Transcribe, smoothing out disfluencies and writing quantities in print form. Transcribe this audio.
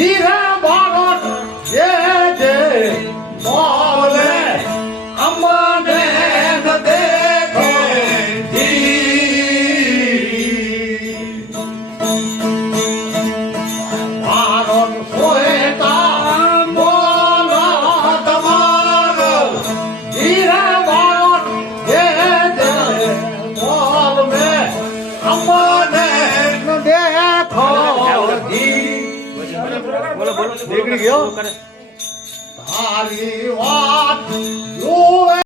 ધીરે ભારત જે જે બોલે અમને ન દેખો ભારત સોએતા બોલા તમારો ધીરે ભારત જે જે બોલે અમને ન દેખો બોલો બોલો નીકળી ગયો તારી વાત જોવે